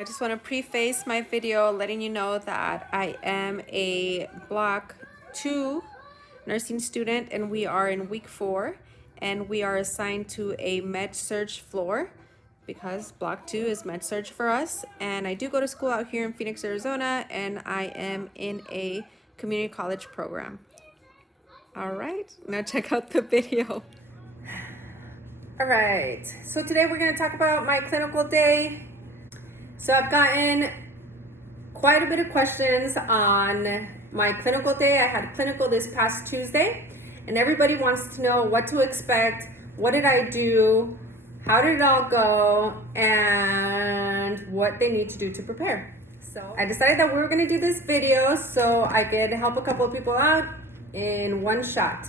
I just want to preface my video letting you know that I am a Block 2 nursing student and we are in week 4 and we are assigned to a med-surg floor because Block 2 is med-surg for us. And I do go to school out here in Phoenix, Arizona, and I am in a community college program. All right, now check out the video. All right, so today we're going to talk about my clinical day. So I've gotten quite a bit of questions on my clinical day. I had clinical this past Tuesday, and everybody wants to know what to expect, what did I do, how did it all go, and what they need to do to prepare. So I decided that we were going to do this video so I could help a couple of people out in one shot.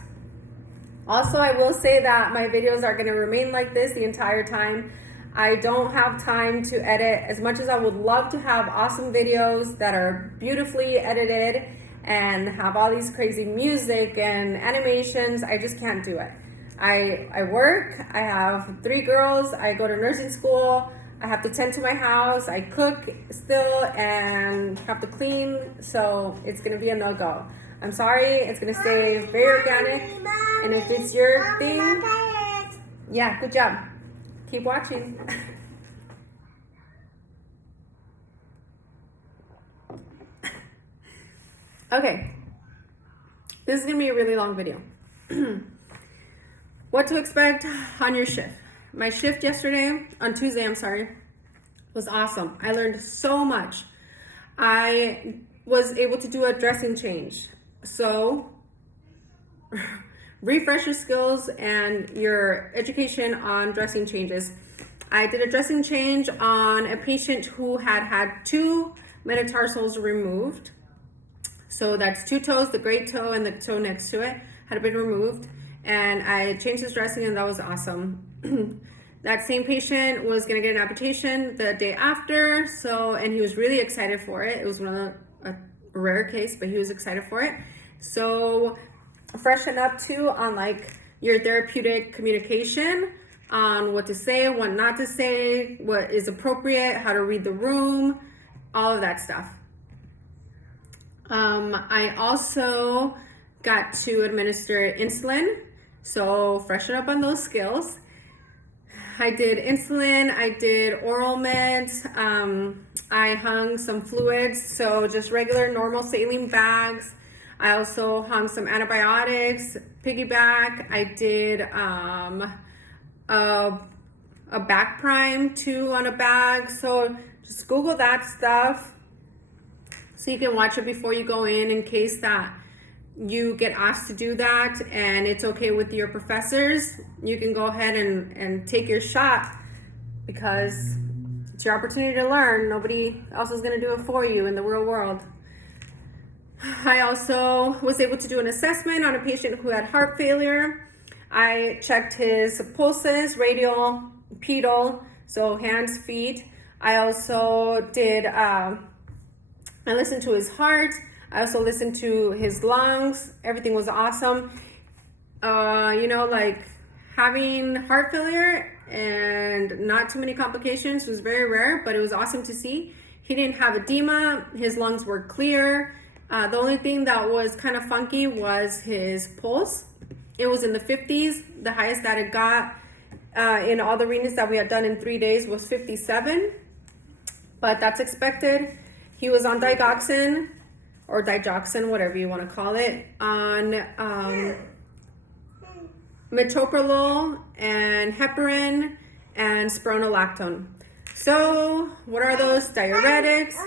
Also, I will say that my videos are going to remain like this the entire time. I don't have time to edit. As much as I would love to have awesome videos that are beautifully edited and have all these crazy music and animations, I just can't do it. I work, I have 3 girls, I go to nursing school, I have to tend to my house, I cook still and have to clean, so it's gonna be a no-go. I'm sorry, it's gonna stay very organic, and if it's your thing, yeah, good job. Keep watching. Okay, this is gonna be a really long video. What to expect on your shift. My shift yesterday, on Tuesday, was awesome. I learned so much. I was able to do a dressing change. So, refresh your skills and your education on dressing changes. I did a dressing change on a patient who had 2 metatarsals removed. So that's 2 toes, the great toe and the toe next to it had been removed. And I changed his dressing and that was awesome. That same patient was gonna get an amputation the day after. And he was really excited for it. It was a rare case, but he was excited for it. So freshen up too on like your therapeutic communication on what to say, what not to say, what is appropriate, how to read the room, all of that stuff. I also got to administer insulin, so freshen up on those skills. I did insulin, I did oral meds, I hung some fluids, so just regular normal saline bags. I also hung some antibiotics, piggyback. I did a back prime too on a bag. So just Google that stuff so you can watch it before you go in case that you get asked to do that and it's okay with your professors. You can go ahead and take your shot because it's your opportunity to learn. Nobody else is going to do it for you in the real world. I also was able to do an assessment on a patient who had heart failure. I checked his pulses, radial, pedal, so hands, feet. I also did, I listened to his heart. I also listened to his lungs. Everything was awesome. Like having heart failure and not too many complications was very rare, but it was awesome to see. He didn't have edema. His lungs were clear. The only thing that was kind of funky was his pulse. It was in the 50s. The highest that it got in all the readings that we had done in 3 days was 57, but that's expected. He was on digoxin or digoxin, whatever you want to call it, on metoprolol and heparin and spironolactone. So what are those? Diuretics,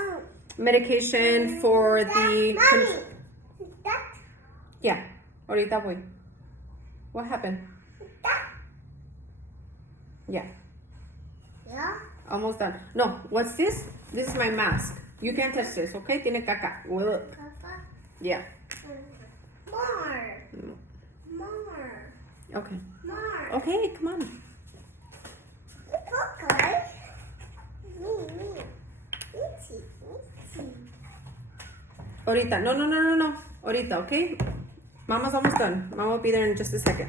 medication for the... Yeah, ahorita voy. What happened? Yeah. Yeah? Almost done. No, what's this? This is my mask. You can't touch this, okay? Tiene caca. Ugh. Papa? Yeah. More. More. Okay. More. Okay, come on. Okay. Me. Itchy. Ahorita. No. Ahorita, okay? Mama's almost done. Mama will be there in just a second.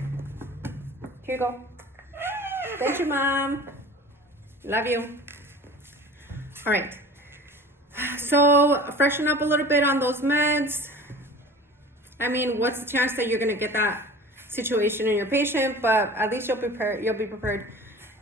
Here you go. Thank you, Mom. Love you. All right. So freshen up a little bit on those meds. I mean, what's the chance that you're gonna get that situation in your patient? But at least you'll be prepared.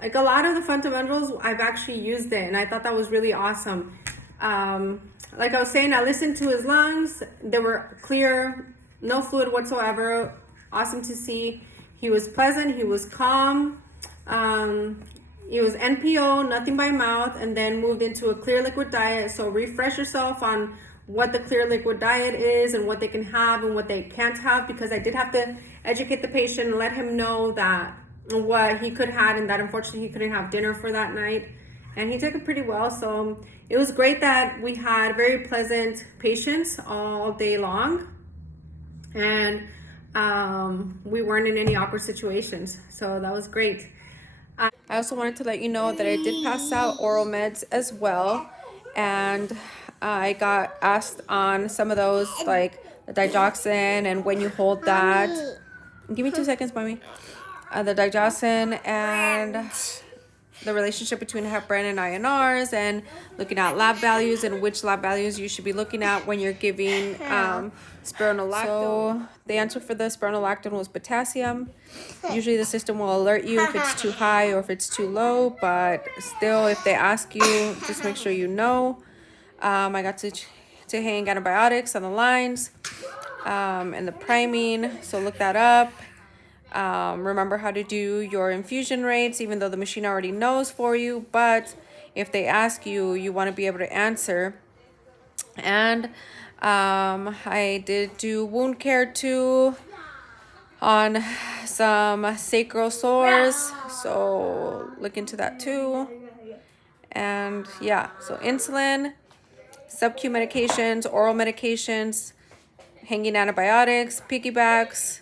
Like a lot of the fundamentals, I've actually used it, and I thought that was really awesome. Like I was saying, I listened to his lungs. They were clear, no fluid whatsoever. Awesome to see. He was pleasant. He was calm. It was NPO, nothing by mouth, and then moved into a clear liquid diet. So refresh yourself on what the clear liquid diet is and what they can have and what they can't have, because I did have to educate the patient and let him know that what he could have, and that unfortunately he couldn't have dinner for that night. And he took it pretty well. So it was great that we had very pleasant patients all day long. And we weren't in any awkward situations. So that was great. I also wanted to let you know that I did pass out oral meds as well, and I got asked on some of those, like the digoxin and when you hold that. Give me 2 seconds, mommy. The digoxin and the relationship between heparin and INRs, and looking at lab values and which lab values you should be looking at when you're giving spironolactone. So the answer for the spironolactone was potassium. Usually the system will alert you if it's too high or if it's too low, but still, if they ask you, just make sure you know. I got to hang antibiotics on the lines and the priming, so look that up. Remember how to do your infusion rates, even though the machine already knows for you, but if they ask you, you want to be able to answer. And I did do wound care too on some sacral sores, so look into that too. And yeah, so insulin, sub-Q medications, oral medications, hanging antibiotics, piggybacks,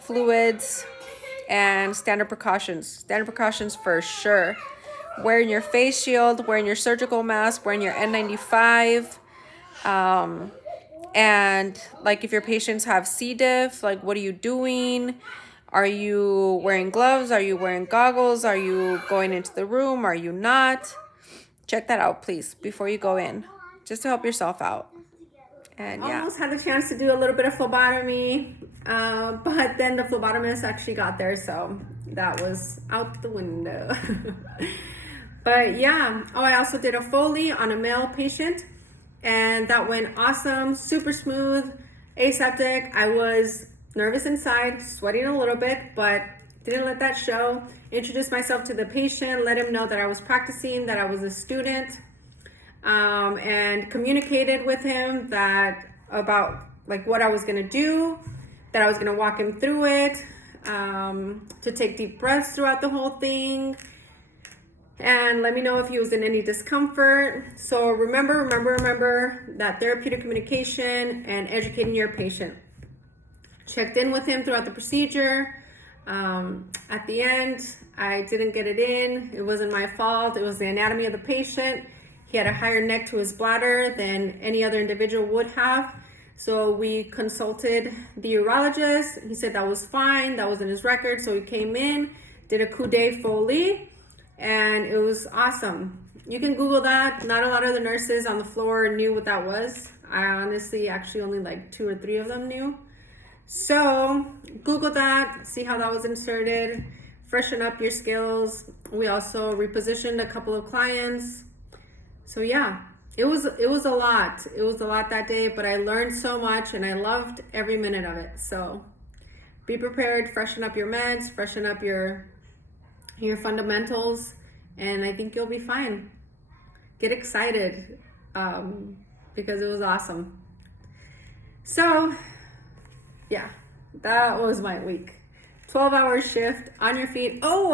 fluids, and standard precautions. Standard precautions for sure. Wearing your face shield, wearing your surgical mask, wearing your N95. And like if your patients have C. diff, like what are you doing? Are you wearing gloves? Are you wearing goggles? Are you going into the room? Are you not? Check that out, please, before you go in, just to help yourself out. And yeah, almost had a chance to do a little bit of phlebotomy, but then the phlebotomist actually got there, so that was out the window. But yeah, I also did a Foley on a male patient, and that went awesome, super smooth, aseptic. I was nervous inside, sweating a little bit, but didn't let that show. Introduced myself to the patient, let him know that I was practicing, that I was a student, and communicated with him that about like what I was gonna do, that I was gonna walk him through it, to take deep breaths throughout the whole thing, and let me know if he was in any discomfort. So remember that therapeutic communication and educating your patient. Checked in with him throughout the procedure. At the end, I didn't get it in. It wasn't my fault. It was the anatomy of the patient. He had a higher neck to his bladder than any other individual would have. So we consulted the urologist. He said that was fine. That was in his record. So he came in, did a Coude Foley, and it was awesome. You can Google that. Not a lot of the nurses on the floor knew what that was. I honestly, actually only like 2 or 3 of them knew. So Google that, see how that was inserted, freshen up your skills. We also repositioned a couple of clients. So yeah, it was a lot. It was a lot that day, but I learned so much and I loved every minute of it. So be prepared, freshen up your meds, freshen up your fundamentals, and I think you'll be fine. Get excited, because it was awesome. So yeah, that was my week. 12-hour shift on your feet. Oh,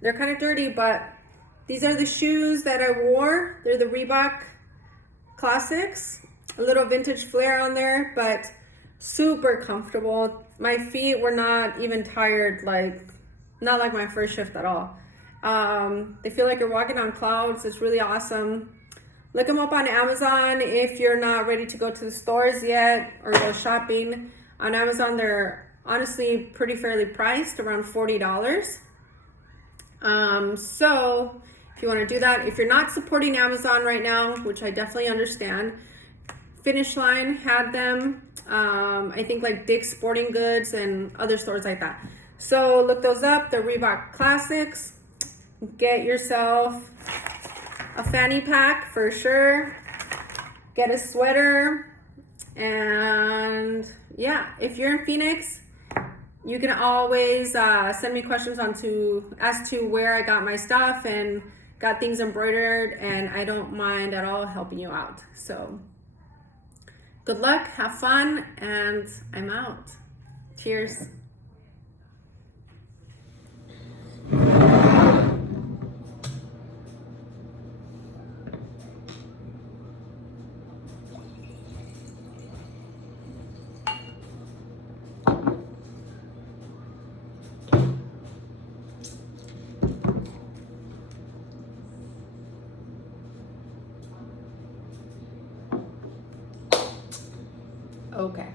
they're kind of dirty, but these are the shoes that I wore. They're the Reebok Classics. A little vintage flair on there, but super comfortable. My feet were not even tired, not like my first shift at all. They feel like you're walking on clouds. It's really awesome. Look them up on Amazon if you're not ready to go to the stores yet or go shopping. On Amazon, they're honestly pretty fairly priced, around $40. So if you want to do that. If you're not supporting Amazon right now, which I definitely understand, Finish Line had them. I think like Dick's Sporting Goods and other stores like that. So look those up. The Reebok Classics. Get yourself a fanny pack for sure. Get a sweater. And yeah, if you're in Phoenix, you can always send me questions as to where I got my stuff and got things embroidered, and I don't mind at all helping you out. So good luck, have fun, and I'm out. Cheers. Okay.